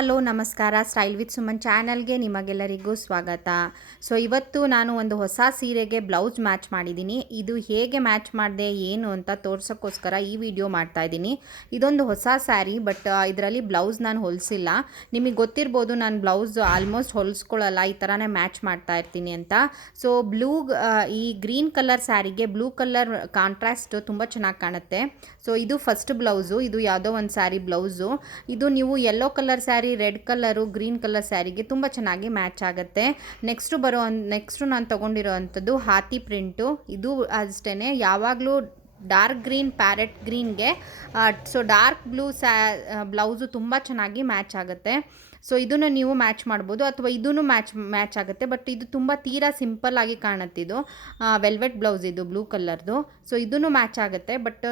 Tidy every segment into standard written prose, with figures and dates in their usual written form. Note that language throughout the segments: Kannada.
ಹಲೋ ನಮಸ್ಕಾರ. ಸ್ಟೈಲ್ ವಿತ್ ಸುಮನ್ ಚಾನಲ್ಗೆ ನಿಮಗೆಲ್ಲರಿಗೂ ಸ್ವಾಗತ. ಸೊ ಇವತ್ತು ನಾನು ಒಂದು ಹೊಸ ಸೀರೆಗೆ ಬ್ಲೌಸ್ ಮ್ಯಾಚ್ ಮಾಡಿದ್ದೀನಿ. ಇದು ಹೇಗೆ ಮ್ಯಾಚ್ ಮಾಡಿದೆ ಏನು ಅಂತ ತೋರ್ಸೋಕ್ಕೋಸ್ಕರ ಈ ವಿಡಿಯೋ ಮಾಡ್ತಾ ಇದ್ದೀನಿ. ಇದೊಂದು ಹೊಸ ಸ್ಯಾರಿ, ಬಟ್ ಇದರಲ್ಲಿ ಬ್ಲೌಸ್ ನಾನು ಹೊಲಿಸಿಲ್ಲ. ನಿಮಗೆ ಗೊತ್ತಿರ್ಬೋದು, ನಾನು ಬ್ಲೌಸ್ ಆಲ್ಮೋಸ್ಟ್ ಹೊಲಿಸ್ಕೊಳ್ಳಲ್ಲ, ಈ ಥರನೇ ಮ್ಯಾಚ್ ಮಾಡ್ತಾ ಇರ್ತೀನಿ ಅಂತ. ಸೊ ಈ ಗ್ರೀನ್ ಕಲರ್ ಸ್ಯಾರಿಗೆ ಬ್ಲೂ ಕಲರ್ ಕಾಂಟ್ರಾಸ್ಟ್ ತುಂಬ ಚೆನ್ನಾಗಿ ಕಾಣುತ್ತೆ. ಸೊ ಇದು ಫಸ್ಟ್ ಬ್ಲೌಸು, ಇದು ಯಾವುದೋ ಒಂದು ಸ್ಯಾರಿ ಬ್ಲೌಸು. ಇದು ನೀವು yellow colour sari, red colour, green colour ಸ್ಯಾರಿಗೆ ತುಂಬ ಚೆನ್ನಾಗಿ ಮ್ಯಾಚ್ ಆಗುತ್ತೆ. ನೆಕ್ಸ್ಟು ನಾನು ತೊಗೊಂಡಿರೋ ಅಂಥದ್ದು ಹಾತಿ ಪ್ರಿಂಟು. ಇದು ಅಷ್ಟೇ, ಯಾವಾಗಲೂ ಡಾರ್ಕ್ ಗ್ರೀನ್, ಪ್ಯಾರೆಟ್ ಗ್ರೀನ್ಗೆ ಡಾರ್ಕ್ ಬ್ಲೂ ಬ್ಲೌಸು ತುಂಬ ಚೆನ್ನಾಗಿ ಮ್ಯಾಚ್ ಆಗುತ್ತೆ. ಸೊ ಇದನ್ನು ನೀವು ಮ್ಯಾಚ್ ಮಾಡ್ಬೋದು, ಅಥವಾ ಇದೂ ಮ್ಯಾಚ್ ಆಗುತ್ತೆ. ಬಟ್ ಇದು ತುಂಬ ತೀರಾ ಸಿಂಪಲ್ ಆಗಿ ಕಾಣುತ್ತೆ. ಇದು ವೆಲ್ವೆಟ್ ಬ್ಲೌಸ್, ಇದು ಬ್ಲೂ ಕಲರ್ದು. ಸೊ ಇದೂ ಮ್ಯಾಚ್ ಆಗುತ್ತೆ, ಬಟ್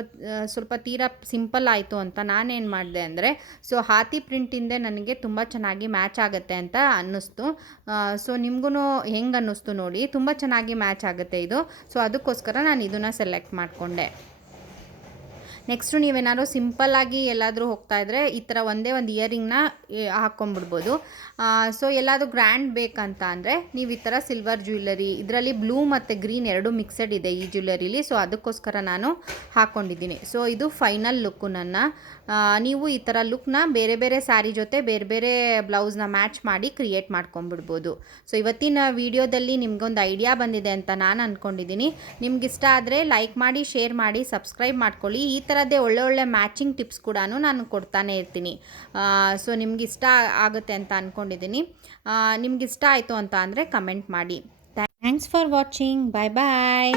ಸ್ವಲ್ಪ ತೀರಾ ಸಿಂಪಲ್ ಆಯಿತು ಅಂತ ನಾನೇನು ಮಾಡಿದೆ ಅಂದರೆ, ಸೊ ಹಾತಿ ಪ್ರಿಂಟಿಂದೆ ನನಗೆ ತುಂಬ ಚೆನ್ನಾಗಿ ಮ್ಯಾಚ್ ಆಗುತ್ತೆ ಅಂತ ಅನ್ನಿಸ್ತು. ಸೊ ನಿಮಗೂ ಹೆಂಗೆ ಅನ್ನಿಸ್ತು ನೋಡಿ, ತುಂಬ ಚೆನ್ನಾಗಿ ಮ್ಯಾಚ್ ಆಗುತ್ತೆ ಇದು. ಸೊ ಅದಕ್ಕೋಸ್ಕರ ನಾನು ಇದನ್ನು ಸೆಲೆಕ್ಟ್ ಮಾಡಿಕೊಂಡೆ. ನೆಕ್ಸ್ಟು ನೀವೇನಾದ್ರು ಸಿಂಪಲ್ಲಾಗಿ ಎಲ್ಲಾದರೂ ಹೋಗ್ತಾಯಿದ್ರೆ ಈ ಥರ ಒಂದೇ ಒಂದು ಇಯರಿಂಗ್ನ ಹಾಕ್ಕೊಂಬಿಡ್ಬೋದು. ಸೊ ಎಲ್ಲಾದರೂ ಗ್ರ್ಯಾಂಡ್ ಬೇಕಂತ ಅಂದರೆ ನೀವು ಈ ಥರ ಸಿಲ್ವರ್ ಜ್ಯುವೆಲ್ಲರಿ, ಇದರಲ್ಲಿ ಬ್ಲೂ ಮತ್ತು ಗ್ರೀನ್ ಎರಡೂ ಮಿಕ್ಸೆಡ್ ಇದೆ ಈ ಜ್ಯುವೆಲ್ಲರಿಲಿ. ಸೊ ಅದಕ್ಕೋಸ್ಕರ ನಾನು ಹಾಕ್ಕೊಂಡಿದ್ದೀನಿ. ಸೊ ಇದು ಫೈನಲ್ ಲುಕ್ಕು ನನ್ನ. ನೀವು ಈ ಥರ ಲುಕ್ನ ಬೇರೆ ಬೇರೆ ಸ್ಯಾರಿ ಜೊತೆ ಬೇರೆ ಬೇರೆ ಬ್ಲೌಸ್ನ ಮ್ಯಾಚ್ ಮಾಡಿ ಕ್ರಿಯೇಟ್ ಮಾಡ್ಕೊಂಬಿಡ್ಬೋದು. ಸೊ ಇವತ್ತಿನ ವಿಡಿಯೋದಲ್ಲಿ ನಿಮಗೊಂದು ಐಡಿಯಾ ಬಂದಿದೆ ಅಂತ ನಾನು ಅಂದ್ಕೊಂಡಿದ್ದೀನಿ. ನಿಮ್ಗಿಷ್ಟ ಆದರೆ ಲೈಕ್ ಮಾಡಿ, ಶೇರ್ ಮಾಡಿ, ಸಬ್ಸ್ಕ್ರೈಬ್ ಮಾಡ್ಕೊಳ್ಳಿ. ಈ ಥರದ್ದೇ ಒಳ್ಳೆ ಮ್ಯಾಚಿಂಗ್ ಟಿಪ್ಸ್ ಕೂಡ ನಾನು ಕೊಡ್ತಾನೆ ಇರ್ತೀನಿ. ಸೊ ನಿಮ್ಗಿಷ್ಟ ಆಗುತ್ತೆ ಅಂತ ಅಂದ್ಕೊಂಡಿದ್ದೀನಿ. ನಿಮ್ಗಿಷ್ಟ ಆಯಿತು ಅಂತ ಅಂದರೆ ಕಮೆಂಟ್ ಮಾಡಿ. Thanks for watching. Bye bye.